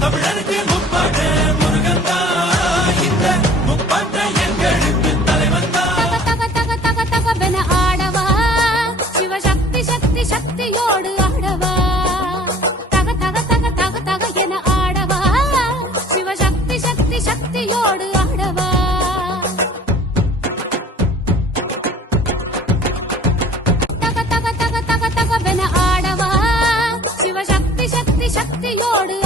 தமிழருக்கு முப்பாடு முருகன் தான், இந்த முப்பாட்டை எங்களுக்கு தலைவன் தான். தக தக தக தகவென ஆடவா, சிவசக்தி சக்தி சக்தியோடு ஆடவா. தக தக தக தக தக என ஆடவா, சிவசக்தி சக்தி சக்தியோடு ஆடவா. தக தக தக தக தகவென ஆடவா, சிவசக்தி சக்தி சக்தியோடு